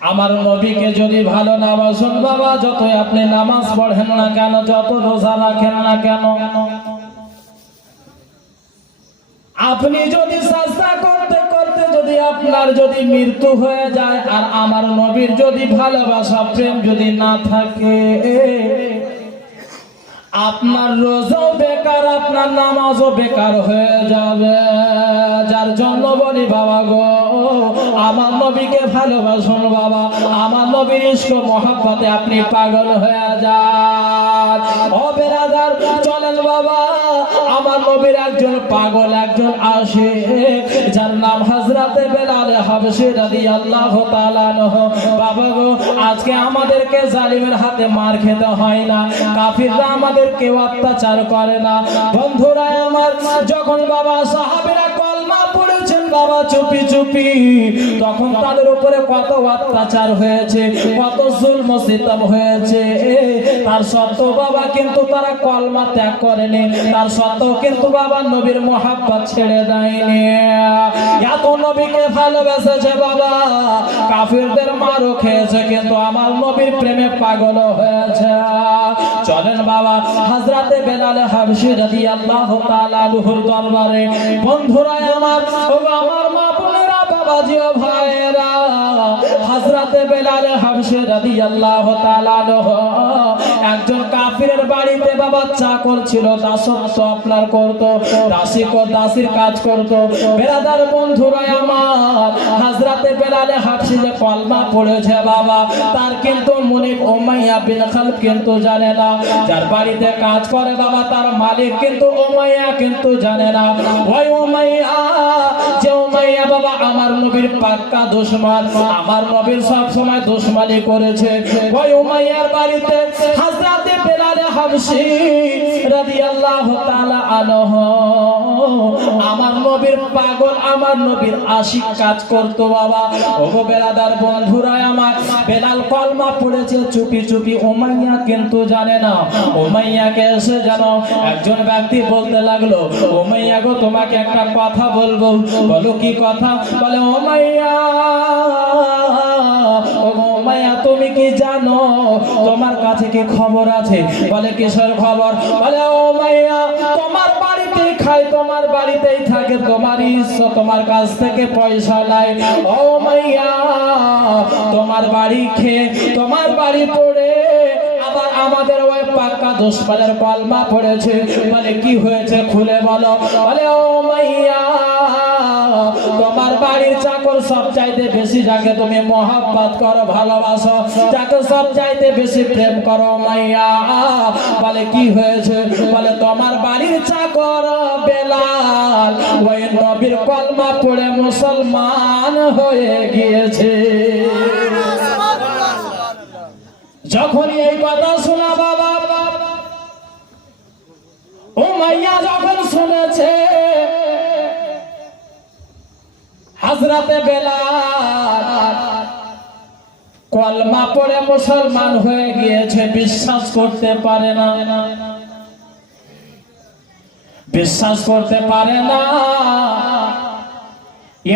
আমার নবীকে যদি ভালো না বাসুন বাবা, যতই আপনি নামাজ পড়েন না কেন, যত রোজা রাখেন না কেন, আপনি যদি সাজদা করতে করতে যদি আপনার যদি মৃত্যু হয়ে যায় আর আমার নবীর যদি ভালোবাসা প্রেম যদি না থাকে, আপনার রোজাও বেকার, আপনার নামাজও বেকার হয়ে যাবে। যার জন্য বলি বাবা গো, আমার নবীকে ভালোবাসুন বাবা, আমার নবীর ইশক মহব্বতে আপনি পাগল হয়ে যান। ও বেরাদার চলেন বাবা, আমার নবীর একজন পাগল, একজন আশিক, যার নাম হযরতে বেলাল হাবশী রাদিয়াল্লাহু তাআলা আনহু। বাবা গো, আজকে আমাদেরকে জালিমের হাতে মার খেতে হয় না, কাফিররা আমাদেরকে অত্যাচার করে না। বন্ধুরা আমার, যখন বাবা সাহাবীরা কলমা পড়েছেন বাবা চুপি চুপি, তখন তাদের উপরে কত অত্যাচার হয়েছে, কত জুলম সিতম হয়েছে। তার সত্ত্বেও বাবা কিন্তু তারা কলমা ত্যাগ করেনি, তার সত্ত্বেও কিন্তু বাবা নবীর মহব্বত ছেড়ে দেয়নি। এত নবীকে ভালোবেসেছে বাবা, কাফিরদের মারও খেয়েছে, কিন্তু আমার নবীর প্রেমে পাগল হয়েছে। চলেন বাবা হযরতে বেলাল হাবশী রাদিয়াল্লাহু তাআলা আনহুর দরবারে। বন্ধুরা আমার, আমার মা বোনেরা, বাবাজি ও ভাইয়েরা, হযরতে বেলাল হাবশী রাদিয়াল্লাহু তাআলা আনহু একজন কাফিরের বাড়িতে বাবা চাকর ছিল, দাসত্ব আপনার করত, দাসীর কাজ করত। বেরাদার বন্ধুরা আমার, হযরতে বেলাল হাবশী যে কলমা পড়েছে বাবা, তার কিন্তু মুনিফ উমাইয়া বিন খালফ কিন্তু জানে না। যার বাড়িতে কাজ করে বাবা, তার মালিক কিন্তু উমাইয়া কিন্তু জানে না। ওই উমাইয়া, যে উমাইয়া বাবা আমার নবীর পাক্কা দুশমন, আমার নবীর সব সময় দুশমনি করেছে, ওই উমাইয়ার বাড়িতে হযরতে বেলাল হাবশী রাদিয়াল্লাহু তাআলা আনহু আমার নবীর পাগল, আমার নবীর আশিক কাজ করতো বাবা। ওগো বেরাদার বন্ধুরা আমার, বেলাল কলমা পড়েছে চুপি চুপি, উমাইয়া কিন্তু জানে না। উমাইয়াকে এসে যেন একজন ব্যক্তি বলতে লাগলো, উমাইয়া গো, তোমাকে একটা কথা বলবো। বলো কি কথা? বলে উমাইয়া, উমাইয়া তুমি কি জানো, তোমার কাছে কি খবর আছে? বলে কিসের খবর? বলে উমাইয়া, তোমার বাড়িতেই খায়, তোমার বাড়িতেই থাকে, তোমার ইচ্ছা, তোমার কাছ থেকে পয়সা নাই। উমাইয়া, তোমার বাড়ি খেয়ে, তোমার বাড়ি পড়ে আবার আমাদের ওই পাক্কা দুশমনের কলমা পড়েছে। বলে কি হয়েছে খুলে বলো। বলে উমাইয়া, তোমার বাড়ির চাকর সব চাইতে বেশি যাকে তুমি মহব্বত করো, ভালোবাসো, যাকে সব চাইতে বেশি প্রেম করো উমাইয়া। বলে কি হয়েছে? বলে তোমার বাড়ির চাকর বেলাল ওই নবীর কলমা পড়ে মুসলমান হয়ে গিয়েছে। যখন এই কথা শোনা বাবা, উমাইয়া যখন শুনেছে হযরতে বেলাল কলমা পড়ে মুসলমান হয়ে গিয়েছে, বিশ্বাস করতে পারে না, বিশ্বাস করতে পারে না,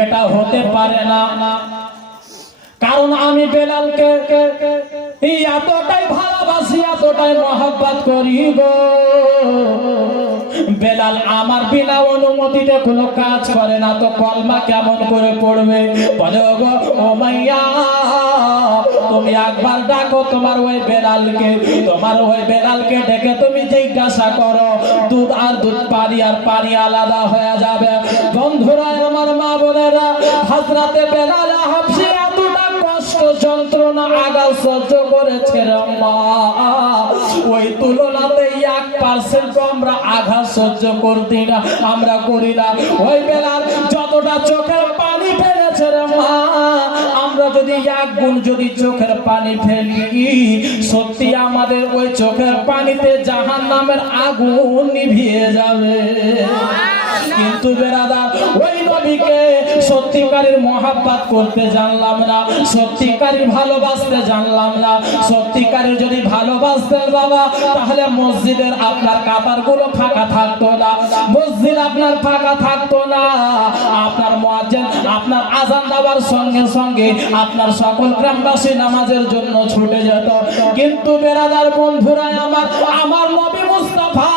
এটা হতে পারে না। কারণ আমি বেলালকে এতটাই ভালোবাসি, এতটাই মহব্বত করি গো, বেলাল আমার বিনা অনুমতিতে কোনো কাজ করে না, তো কলমা কেমন করে পড়বে? বলে গো উমাইয়া, তুমি একবার ডাকো তোমার ওই বেলালকে, তোমার ওই বেলালকে ডেকে তুমি জিজ্ঞাসা করো, দুধ আর দুধ, পানি আর পানি আলাদা হয়ে যাবে। বন্ধুরা আমার, মা বোনেরা, হযরতে বেলাল হাবশী এতটা কষ্ট যন্ত্রণা আঘাত সহ্য করেছে রে মা, ওই তুলনাতে 1% আমরা আঘাত সহ্য করতে না, আমরা করি না। ওই বেলাল যতটা চোখের পানি ফেলেছে রে মা, আমরা যদি 1 গুণ যদি চোখের পানি ফেলি, সত্যি আমাদের ওই চোখের পানিতে জাহান্নামের আগুন নিভিয়ে যাবে। কিন্তু বেরাদার, ওই নবীকে সত্যিকারের মহাব্বত করতে জানলাম না, সত্যিকারের ভালোবাসতে জানলাম না। সত্যিকারের যদি ভালোবাসতেন বাবা, তাহলে মসজিদের আপনার কাতারগুলো ফাঁকা থাকতো না, মসজিদ আপনার ফাঁকা থাকতো না। আপনার মুয়াজ্জিন আপনার আযান দেওয়ার সঙ্গে সঙ্গে আপনার সকল গ্রামবাসী নামাজের জন্য ছুটে যেত। কিন্তু বেরাদার বন্ধুরা আমার নবী মুস্তাফা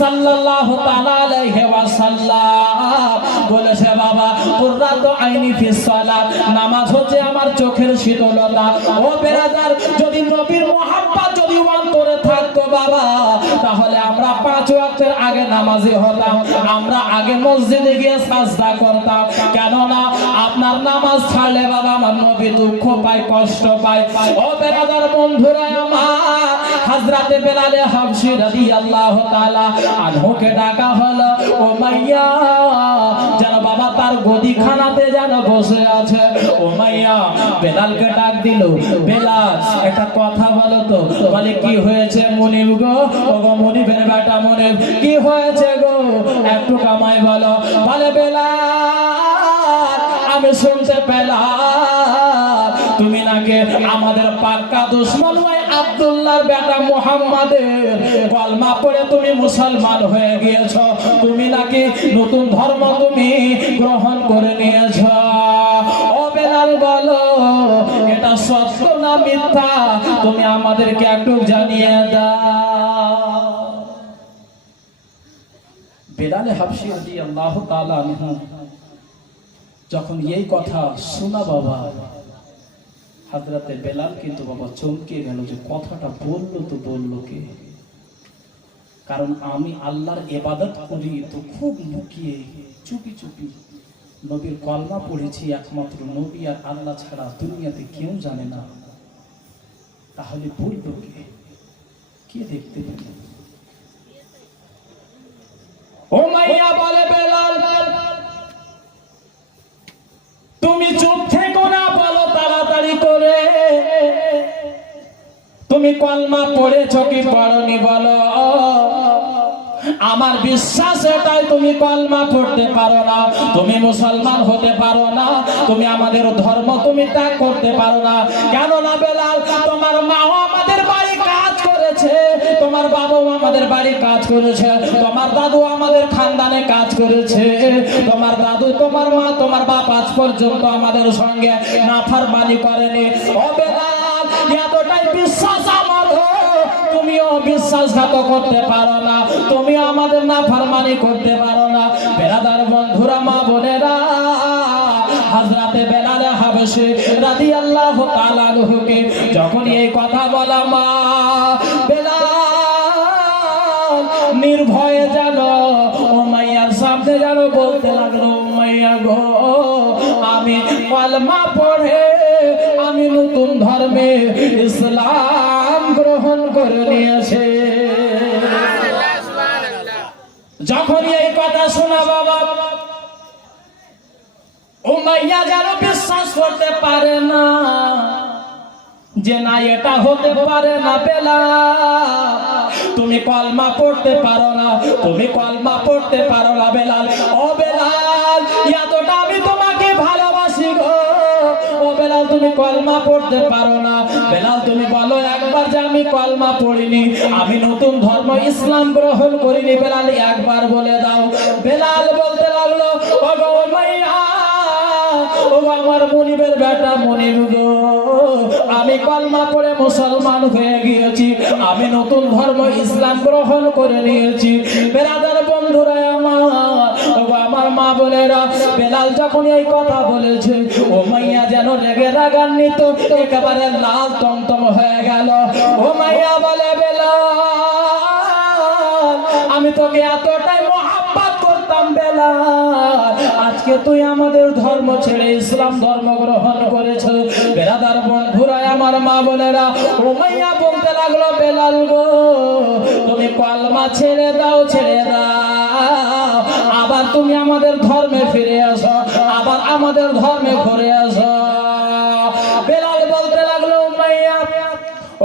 সাল্লাল্লাহু তাআলা আলাইহি ওয়াসাল্লাম বলেছে বাবা, কুররাতু আইনি ফিস সালাত, নামাজ হচ্ছে আমার চোখের শীতলতা। ও বেরাদার, যদি নবীর মুহাব্বত যদি অন্তরে থাকতো বাবা, তাহলে আমরা 5 ওয়াক্তের আগে নামাজি হতাম, আমরা আগে মসজিদে গিয়ে সাজদা করতাম। কেন না, আপনার নামাজ ছাড়লে বাবা আমার নবী দুঃখ পায়, কষ্ট পায়। ও বেরাদার বন্ধুরা আমার, হযরতে বেলাল হাবশী রাদিয়াল্লাহু তাআলা আনহুকে ডাকা হলো। ও মাইয়া যেন বাবা তার গদিখানাতে যেন বসে আছে। ও মাইয়া বেলালকে ডাক দিল, বেলাল একটা কথা বলো তো। বলে কি হয়েছে মুনিব গো? ও গো মুনিবের বেটা মুনিব, কি হয়েছে গো একটু কামাই বলো। বলে বেলাল, আমি শুনতে পেলাম তুমি নাকি আমাদের পাক্কা দুশমন ওই আব্দুল্লাহর বেটা মুহাম্মাদের কলমা পড়ে তুমি মুসলমান হয়ে গিয়েছো, তুমি নাকি নতুন ধর্ম তুমি গ্রহণ করে নিয়েছো। ও বেলাল বলো, এটা সত্য না মিথ্যা, তুমি আমাদেরকে একটু জানিয়ে দাও। বেলাল হাবশী রাদিয়াল্লাহু তাআলা আনহু যখন এই কথা শোনা বাবা, হযরতে বেলাল কিন্তু বাবা চমকে গেল যে কথাটা বললো তো বললো কে? কারণ আমি আল্লাহর ইবাদত করি তো খুব লুকিয়ে চুপি চুপি নবীর কলমা পড়েছি, একমাত্র নবী আর আল্লাহ ছাড়া দুনিয়াতে কেউ জানে না, তাহলে বললো কে? কে দেখতে পেল? ও মাইয়া বলে বেলাল, তুমি চুপ থেকো না, বলো তাড়াতাড়ি করে তুমি কলমা পড়েছো কি পড়নি বলো। আমার বিশ্বাস এটাই, তুমি কলমা পড়তে পারো না, তুমি মুসলমান হতে পারো না, তুমি আমাদের ধর্ম তুমি ত্যাগ করতে পারো না। কেন না বেলাল, তোমার মাও আমাদের বাড়ি কাজ করেছে, তোমার বাবাও আমাদের বাড়ি কাজ করেছে, তোমার দাদু আমাদের খানদানে কাজ করেছে, তোমার দাদু তোমার মা তোমার বাপ আজ পর্যন্ত আমাদের সঙ্গে নাফরমানি করেনি। ও বেলাল, এতটাই বিশ্বাস আমার, তুমিও বিশ্বাসঘাত করতে পারো না, তুমি আমাদের নাফরমানি করতে পারো না। বেরাদার বন্ধুরা, মা বোনেরা, হযরতে বেলাল হাবশী রাদিয়াল্লাহু তাআলা আনহুকে যখন এই কথা বলা, মা বেলাল নির্ভয়ে যেন উমাইয়ার সামনে যেন বলতে লাগলো, উমাইয়া গো, আমি কলমা পড়ে আমি নতুন ধর্মে ইসলাম গ্রহণ করে নিয়েছে। যখন এই কথা শোনা বাবা, উমাইয়া যেন বিশ্বাস করতে পারে না যে না, এটা হতে পারে না। বেলাল, তুমি কলমা পড়তে পারো না, তুমি কলমা পড়তে পারো না বেলাল। ও বেলাল, এতটা আমি তোমাকে ভালোবাসি গো। ও বেলাল, তুমি কলমা পড়তে পারো না। বেলাল, তুমি বলো একবার যে আমি কলমা পড়িনি, আমি নতুন ধর্ম ইসলাম গ্রহণ করিনি। বেলাল, একবার বলে দাও। বেলাল বলতে লাগলো, ও গো উমাইয়া, ও আমার মুনিবের বেটা মুনিব গো, আমি কলমা পড়ে মুসলমান হয়ে গিয়েছি, আমি নতুন ধর্ম ইসলাম গ্রহণ করে নিয়েছি। বেরাদার বন্ধুরা আমার মা বোনেরা, বেলাল যখন এই কথা বলেছে, ও মাইয়া যেন রেগে রাগান্বিত একেবারে লাল টমটম হয়ে গেল। ও মাইয়া বলে, বেলাল, আমি তোকে এতটাই মহাব্বত করতাম বেলাল, আজকে তুই আমাদের ধর্ম ছেড়ে ইসলাম ধর্ম গ্রহণ করেছ। বেরাদার বন্ধুরা, আমার মা বোনেরা, উমাইয়া বলতে লাগলো, বেলাল গো, তুমি কলমা ছেড়ে দাও, ছেড়ে দাও, আবার তুমি আমাদের ধর্মে ফিরে আসো, আবার আমাদের ধর্মে ঘুরে আসো। বেলাল বলতে লাগলো, উমাইয়া,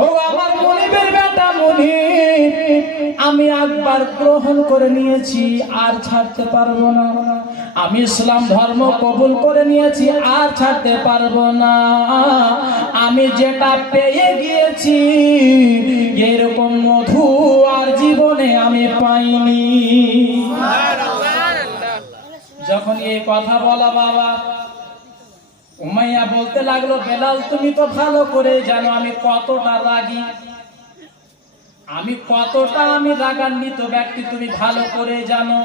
ও আমার মুনিবের বেটা মুনিব, আমি একবার গ্রহণ করে নিয়েছি, আর ছাড়তে পারবো না। আমি ইসলাম ধর্ম কবুল করে নিয়েছি, আর ছাড়তে পারবো না। আমি যেটা পেয়ে গিয়েছি এরকম মধু আর জীবনে আমি পাইনি। যখন এই কথা বলা বাবা, উমাইয়া বলতে লাগলো, বেলাল তুমি তো ভালো করে জানো আমি কতটা রাগী, আমি কতটা রাগান্বিত ব্যক্তি, তুমি ভালো করে জানো,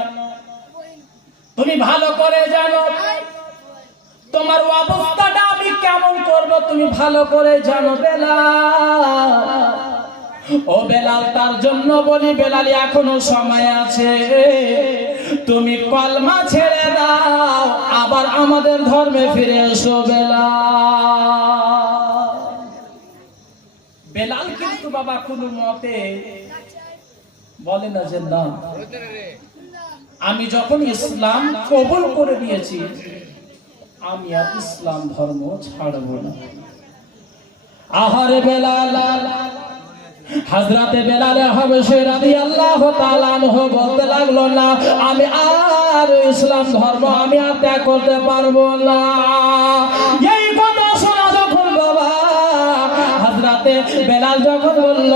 তুমি ভালো করে জানো তোমার অবস্থাটা আমি কেমন করব, তুমি ভালো করে জানো বেলাল। ও বেলাল, তার জন্য বলি বেলাল এখনো সময় আছে, তুমি কলমা ছেড়ে দাও, আবার আমাদের ধর্মে ফিরে এসো বেলাল। বেলাল কিন্তু বাবা কোনো মতে বলে না যে না, আমি যখন ইসলাম কবুল করে নিয়েছি আমি আর ইসলাম ধর্ম ছাড়ব না। আহারে বেলাল, হযরতে বেলাল হাবশী রাদিয়াল্লাহু তাআলা আনহু বলতে লাগলো, না আমি আর ইসলাম ধর্ম আমি আর ত্যাগ করতে পারবো না। এই কথা শোনা যখন বাবা হযরতে বেলাল যখন বলল,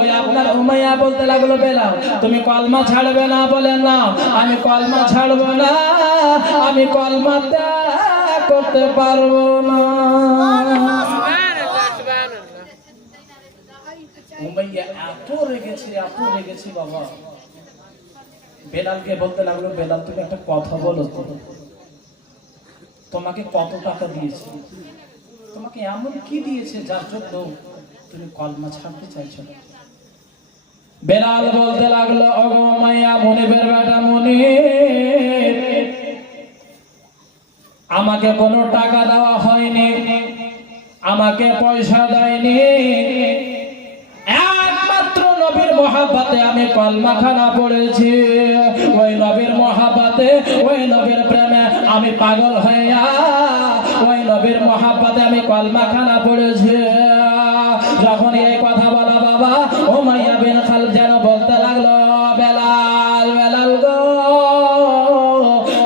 ওই আপনার উমাইয়া বলতে লাগলো, বেলাল তুমি কলমা ছাড়বে না? বলে না, আমি কলমা ছাড়বো না, আমি কলমা ত্যাগ করতে পারবো না। উমাইয়া এত রেগেছে বাবা, বেলালকে বলতে লাগলো, বেলাল তুমি একটা কথা বলো তো, তোমাকে কত টাকা দিয়েছে, তোমাকে এমন কি দিয়েছে যার জন্য তুমি কলমা ছাড়তে চাইছো? বেলাল বলতে লাগলো, ও উমাইয়া, মুনিবের বেটা মুনিব, আমাকে কোনো টাকা দেওয়া হয়নি, আমাকে পয়সা দেয়নি, একমাত্র নবীর মহাব্বতে আমি কলমাখানা পড়েছি। ওই নবীর মহাব্বতে, ওই নবীর প্রেমে আমি পাগল হইয়া ওই নবীর মহাব্বতে আমি কলমাখানা পড়েছি। যখন এই কথা বলা বাবা, উমাইয়া বিন খালদ যেন বলতে লাগলো, বেলাল, বেলাল গো,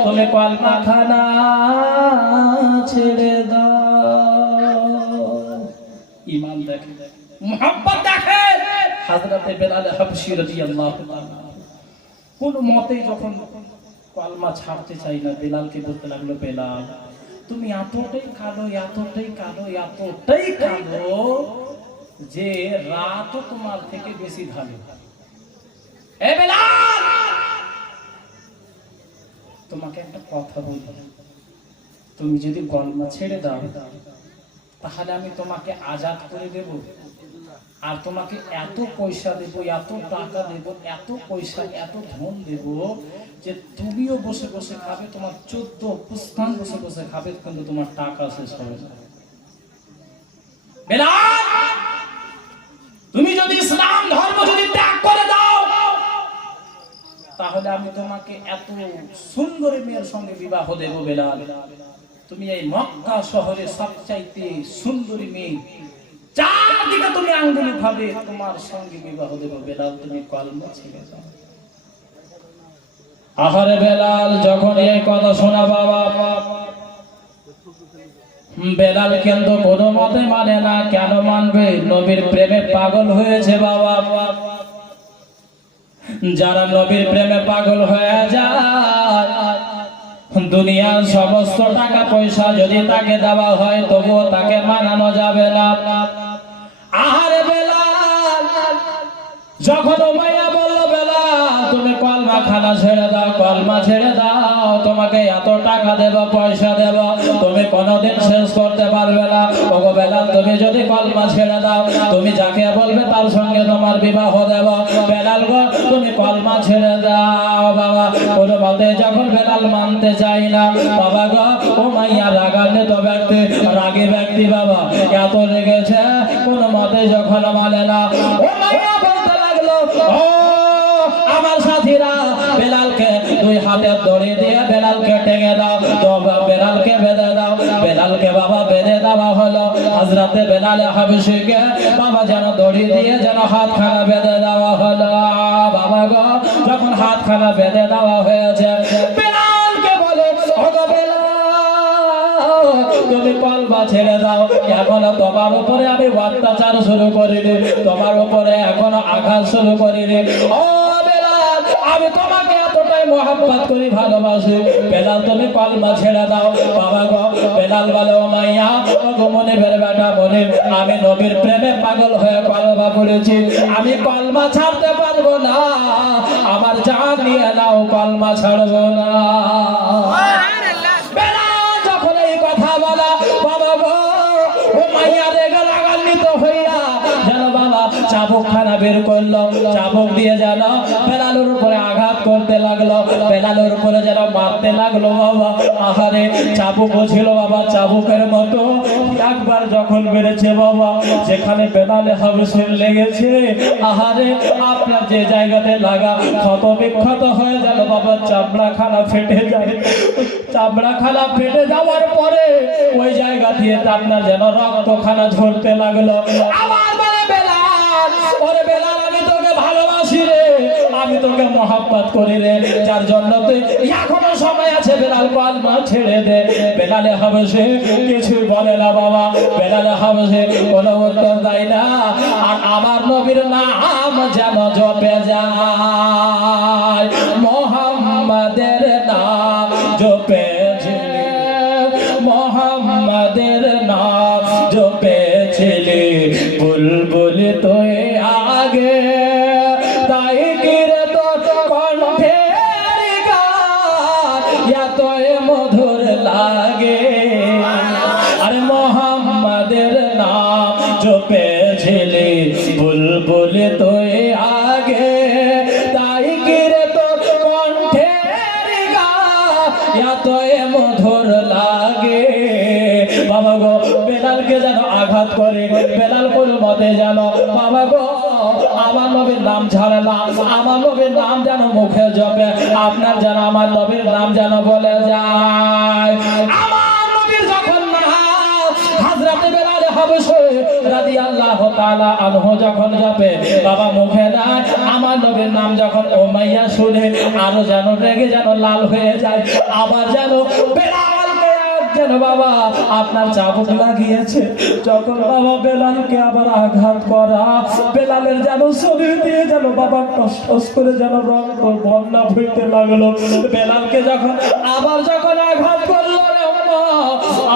তুমি কলমাখানা ছেড়ে দাও। ঈমান দেখে, মুহাব্বত দেখে। হযরতে বেলাল হাবশী রাদিয়াল্লাহু তাআলা কোন মতেই যখন কলমা ছাড়তে চাই না, বেলালকে বলতে লাগলো, বেলাল তুমি এতটাই কালো, এতটাই কালো, এতটাই কালো যে রাতও তোমার থেকে বেশি ভালো। এ বেলাল, তোমাকে একটা কথা বলবো, তুমি যদি কলমা ছেড়ে দাও তাহলে আমি তোমাকে আজাদ করে দেব, আর তোমাকে এত পয়সা দেব, এত টাকা দেব, এত পয়সা, এত ধন দেব যে তুমিও বসে বসে খাবে, তোমার 14 পুস্তান বসে বসে খাবে, কিন্তু তোমার টাকা শেষ হবে না। বেলাল, তুমি যদি ইসলাম ধর্ম যদি ত্যাগ করে দাও তাহলে আমি তোমাকে এত সুন্দরী মেয়ের সঙ্গে বিবাহ দেব। বেলাল, তুমি এই মক্কা শহরে সবচাইতে সুন্দরী মেয়ে, চারদিকে তুমি আঙ্গুলি ভাবে, তোমার সঙ্গে বিবাহ দেব। বেলাল, তুমি কলমা ছেড়ে দাও। আহারে বেলাল, যখন এই কথা শোনা বাবা, বেলাল কিন্তু কোনো মতে মানে না। কেন মানবে? নবীর প্রেমে পাগল হয়েছে বাবা। যারা নবীর প্রেমে পাগল হয়ে যায়, দুনিয়ার সমস্ত টাকা পয়সা যদি তাকে দেওয়া হয় তবুও তাকে মানানো যাবে না। আহারে বেলাল, যখন উমাইয়া বলল, বেলাল তুমি কলমা খানা ছেড়ে দাও, কলমা ছেড়ে দাও, তোমাকে এত টাকা দেব, পয়সা দেব, তুমি কোনোদিন শেষ করতে পারবে না। ওগো বেলাল, তুমি যদি কলমা ছেড়ে দাও, তুমি যাকে বলবে তার সঙ্গে তোমার বিবাহ দেব। বেলাল গো, তুমি কলমা ছেড়ে দাও। বাবা কোনো মতে যখন বেলাল মানতে চাই না, বাবা গো, উমাইয়া রাগান্বিত ব্যক্তি, রাগী ব্যক্তি বাবা, এত রেগেছে, কোনো মতে যখন মানে না, উমাইয়া বলতে লাগলো, ও আমার সাথীরা, বেলালকে দুই হাতে দড়ি দিয়ে বেলালকে টেনে দাও, বেলালকে বেঁধে দাও। বেলালকে বাবা বেঁধে দেওয়া হলো। হযরতে বেলাল হাবশীকে বাবা যেন দড়ি দিয়ে যেন হাতখানা বেঁধে দেওয়া হলো। বাবা গো যখন হাতখানা বেঁধে দেওয়া হয়েছে বেলালকে বলে ওগো বেলাল তুমি কলমা ছেড়ে দাও এখনো তোমার উপরে আমি অত্যাচার শুরু করিনি তোমার উপরে এখনো আঘাত শুরু করিনি ও বেলাল আমি তোমাকে এতটাই মোহাম্মত করি ভালোবাসি বেলাল তুমি কলমা ছেড়ে দাও বাবা গো বেলাল বলে ও মাইয়া ওগো মনিবের বেটা মনিব আমি নবীর প্রেমে পাগল হয়ে কলমা পড়েছি আমি কলমা ছাড়তে পারবো না আমার জান নিয়ে নাও কলমা ছাড়বো না বেলাল যখন এই কথা বলা বাবা গো ও মাইয়া রেগে রাগান্বিত হইয়া যেন বাবা চাবুক খানা বের করলো চাবুক দিয়ে যেন বেলালের উপরে আঘাত করতে লাগলো বেলালের উপরে যেন মারতে লাগলো বাবা আহারে চাবুক ছিল বাবা চাবুকের মতো একবার যখন বেড়েছে বাবা যেখানে বেলালে হাবসের লেগেছে আহারে আপনার যে জায়গাতে লাগা ক্ষত বিক্ষত হয়ে গেল বাবা চামড়া খানা ফেটে যায় চামড়া খানা ফেটে যাওয়ার পরে ওই জায়গা দিয়ে আপনার যেন রক্ত খানা ঝরতে লাগলো আবার বলে বেলাল ওরে বেলাল আমি তোকে ভালোবাসি রে আমি তোকে মহব্বত করি রে যার জন্য তুই এখনো সময় আছে বেলাল কলমা ছেড়ে দে বেলালে হাবশে কিছু বলে না বাবা বেলালে হাবশে কোনো উত্তর দেয় না আর আমার নবীর নাম যেন জপে যায় মোহাম্মদের নাম জপে মোহাম্মদের নাম জপেছিলি বুলবুল তুই আগে তাই কিরে তোর কণ্ঠের গান এতই মধুর লাগে আরে মোহাম্মদের নাম জপেছিলি বুলবুল তুই আগে তাই কিরে তোর কণ্ঠের গান এতই মধুর লাগে বাবা গো বেলালকে যেন আঘাত করে বেলাল কোন মতে যেন বাবা গো আমার নবীর নাম ছাড়ে না আমার নবীর নাম যেন মুখে জপে আপনার যেন আমার নবীর নাম যেন বলে যায় আমার নবীর যখন নাম হযরত বেলাল হাবশী রাদিয়াল্লাহু তাআলা আনহু যখন জপে বাবা মুখে দেয় আমার নবীর নাম যখন উমাইয়া শুনে আরো যেন রেগে যেন লাল হয়ে যায় আবার যেন বেলাল যেন বাবা আপনার চাবুক লাগিয়েছে যখন বাবা বেলালকে আবার আঘাত করা বেলালের যেন শরীর দিয়ে যেন বাবা টস করে যেন রক্ত বন্যা বইতে লাগলো বেলালকে যখন আঘাত করলো রে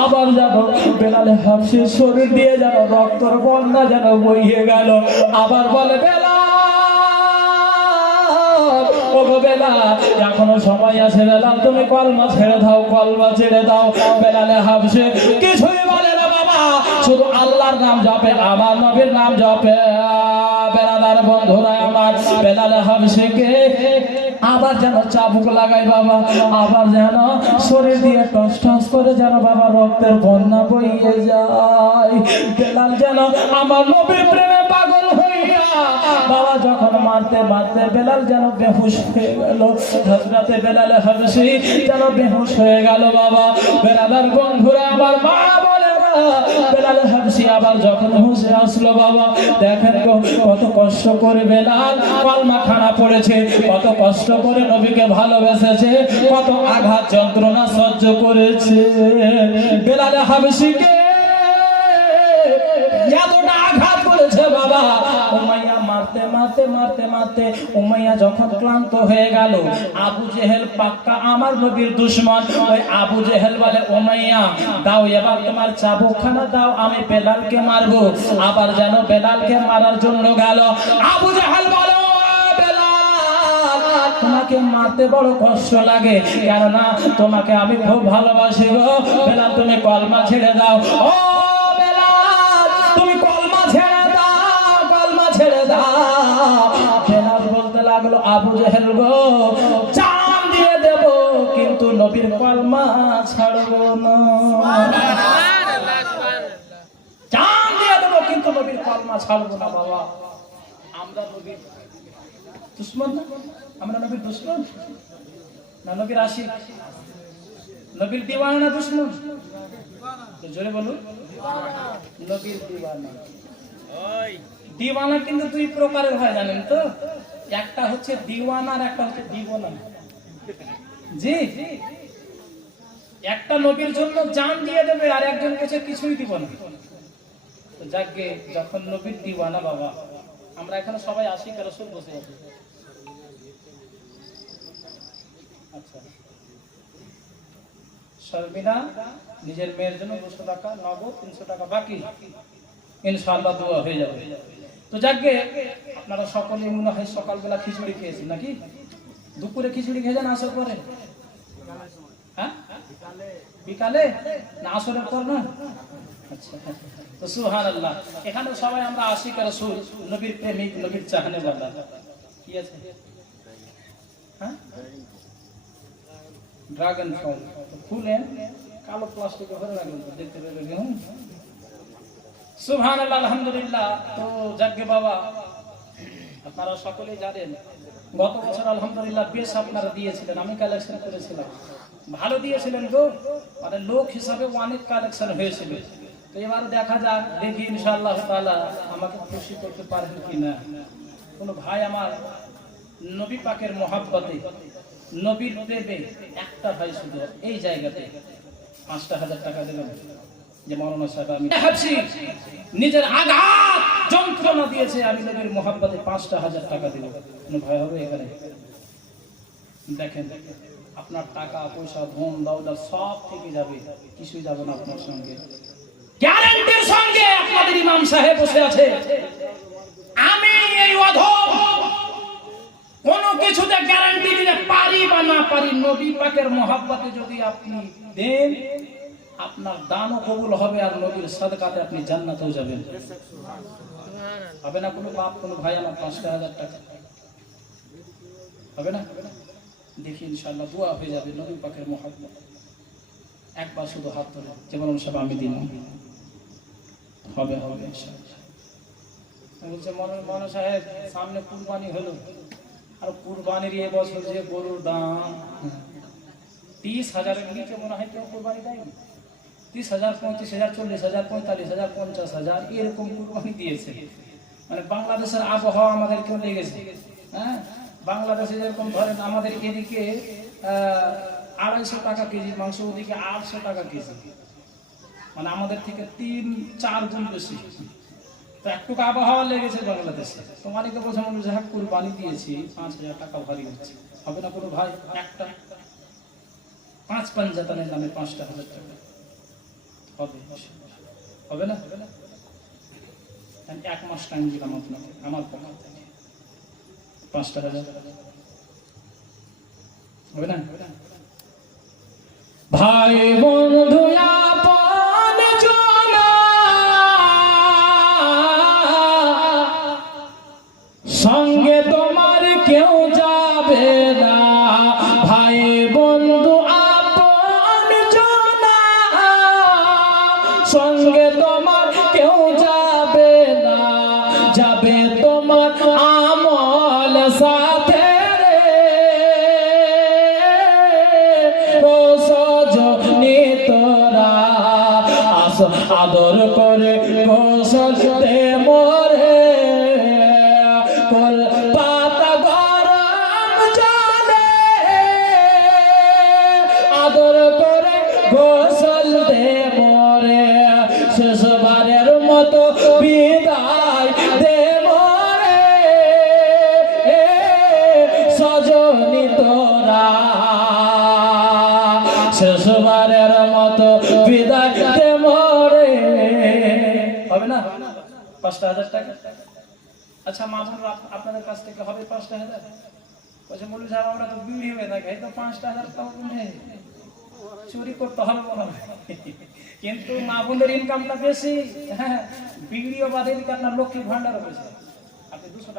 আবার যেন বেলালে হাবশীর শরীর দিয়ে যেন রক্তর বন্যা যেন বইয়ে গেল আবার বলে বেলাল ওগো বেলাল এখনো সময় আছে বেলাল তুমি কলমা ছেড়ে দাও কলমা ছেড়ে দাও বেলালে হাবশী কিছুই বলে না বাবা শুধু আল্লাহর নাম জপে আমার নবীর নাম জপে বেলালের বন্ধুরা আমার বেলালে হাবশীকে আবার যেন চাবুক লাগাই বাবা আবার যেন শরীর দিয়ে টস টস করে যেন বাবা রক্তের বন্যা বইয়ে যায় বেলাল যেন আমার নবীর প্রেমে পাগল হইয়া বাবা যখন মারতে মারতে বেলাল যেন বেহুশ হয়ে গেল হযরতে বেলাল হাবশী যেন বেহুশ হয়ে গেল বাবা বেলালের বন্ধুরা আমার মা বলে বেলাল হাবশী আবার যখন হুঁশে আসলো বাবা দেখেন কত কষ্ট করে বেলাল কলমা খানা পড়েছে কত কষ্ট করে নবীকে ভালোবেসেছে কত আঘাত যন্ত্রণা সহ্য করেছে বেলাল হাবশীকে এতটা আঘাত করেছে বাবা উমাইয়া মারতে মারতে মারতে মারতে উমাইয়া যখন ক্লান্ত হয়ে গেল আবু জেহেল পাক্কা আমার নবীর দুশমন ওই আবু জেহেল বলে উমাইয়া দাও এবার তোমার চাবুকখানা দাও আমি বেলালকে মারবো আবার যেন বেলালকে মারার জন্য গেল আবু জেহেল বলে তোমাকে মারতে বড় কষ্ট লাগে কেননা তোমাকে আমি খুব ভালোবাসি গো বেলাল তুমি কলমা ছেড়ে দাও ও বেলাল তুমি কলমা ছেড়ে দাও কলমা ছেড়ে দাও বেলাল বলতে লাগলো আবু জেহেল গো জান দিয়ে দেব কিন্তু নবীর কলমা ছাড়বো না জান দিয়ে দেব কিন্তু নবীর কলমা ছাড়বো না বাবা আমরা নবীর দুশমন না আমরা নবীর দুশমন না নবীর আশিক নবীর দিওয়ানা না দুশমন জোরে বলুন নবীর দিওয়ানা ওই দিওয়ানা কিন্তু দুই প্রকারের হয় জানেন তো একটা হচ্ছে দিওয়ানা আর একটা হচ্ছে দিওয়ানা। জি, একটা নবীর জন্য জান দিয়ে দেবে আর একজন কাছে কিছুই দিব না। তো যাকে যখন নবীর দিওয়ানা বাবা, আমরা এখানে সবাই আশিক রাসূল বসে আছি। আচ্ছা, শর্মিলা নিজের মেয়ের জন্য 200 টাকা নগদ, 300 টাকা বাকি, ইনশাআল্লাহ দোয়া হয়ে যাবে। তো যাকে আপনারা সকলেই মনে হয় সকালবেলা খিচুড়ি খেয়েছেন নাকি? দুপুরে খিচুড়ি খেয়েছেন আসর পরে? হ্যাঁ, বিকালে না আসরের পর না? আচ্ছা, তো সুবহানাল্লাহ। এখানে সবাই আমরা আশিক রাসূল, নবীর প্রেমিক, নবীর চাহনেওয়ালা। কি আছে? হ্যাঁ, ড্রাগন ফল ফুলে কালো প্লাস্টিকে ভরে রাখবেন, দেখতে পাবেন। সুবহানাল্লাহ, আলহামদুলিল্লাহ। তো যাকে বাবা, আপনারা সকলেই জানেন গত বছর আলহামদুলিল্লাহ বেশ আপনারা দিয়েছিলেন, আমি কালেকশন করেছিলাম, ভালো দিয়েছিলেন গো, মানে লোক হিসাবে অনেক কালেকশন হয়েছিল। তো এবার দেখা যাক, দেখি ইনশাআল্লাহ তাআলা আমাকে খুশি করতে পারেন কিনা। কোন ভাই আমার নবী পাকের মহব্বতে, নবীর প্রেমে একটা ভাই শুধু এই জায়গাতে 5,000 টাকা দিলেন যে মাওলানা সাহেব আমি ভাবছি নিজের আঘাত যন্ত্রণা দিয়েছে, আমি নবীর মহব্বতে 5,000 টাকা দিব। কোন ভাই হবে এখানে? দেখেন, আপনার টাকা পয়সা ধন দৌলত সব থেকে যাবে, কিছুই যাবে না আপনার সঙ্গে, গ্যারান্টির সঙ্গে। আপনাদের ইমাম সাহেব বসে আছে, আমি এই অধম কোন কিছুতে গ্যারান্টি দিতে পারি বা না পারি, নবী পাকের মহব্বতে যদি আপনি দেন, আপনার দানও কবুল হবে আর নবীর সাদকাতে আপনি জান্নাতেও যাবেন। হবে না কোনো বাপ, কোনো ভাই আমার 5,000 টাকা হবে না? দেখি ইনশাআল্লাহ দোয়া হয়ে যাবে নবী পাকের মহব্বত। একবার শুধু হাত ধরে যেমন সব আমি দিন হবে হবে ইনশাআল্লাহ। বলছে মনে সাহেব সামনে কুরবানি হলো, আর কুরবানির এই বছর যে গরুর দাম 30,000-এর নিচে মনে হয় কেউ কুরবানি দেয়নি। 30,000, 35,000, 40,000, 45,000, 50,000 এরকম কুরবানি দিয়েছে। মানে বাংলাদেশের আবহাওয়া আমাদের কেউ লেগেছে। হ্যাঁ, বাংলাদেশে যেরকম ধরেন আমাদের এদিকে 250 টাকা কেজি মাংস, ওদিকে 800 টাকা কেজি, মানে আমাদের থেকে 3-4 গুণ বেশি। তো একটু আবহাওয়া লেগেছে বাংলাদেশে। তো অনেকে বলছে হ্যাঁ কুরবানি দিয়েছি 5,000 টাকা ভারী হচ্ছে। হবে না কোনো ভাই? একটা 5 পাঞ্জাতানের দামে 5,000 টাকা হবে, হবে না? 1 মাস টাইম দিলাম আপনাকে, আমার পক্ষ থেকে 5,000 হবে না? ভাই বন্ধু আপন জনা সঙ্গে তোমার কেউ যাবে না, ভাই বন্ধু আপন জনা সঙ্গে তোমার কেউ যাবে না, যাবে তোমার আমল সাথে আদর করে গোসল দে মোরে, কল পাতা গরম জলে আদর করে গোসল দে মোরে, শেষবারের মতো বিদায় দে মোরে, সজনী তোরা শেষবারের মতো বিদায় দে মোরে। হবে না? 5,000 টাকা। আচ্ছা মা বোন আপনাদের কাছ থেকে হবে 5,000? বলছে মৌলভী সাহেব আমরা তো বিড়ি হয়ে থাকি, এই তো 5,000 টাকা চুরি করতে হবে মনে হয়, কিন্তু মা বোনদের ইনকামটা বেশি। হ্যাঁ, বিড়িও বাদে আপনার লক্ষ্মীর ভান্ডারও বেশি। আপনি 200 টাকা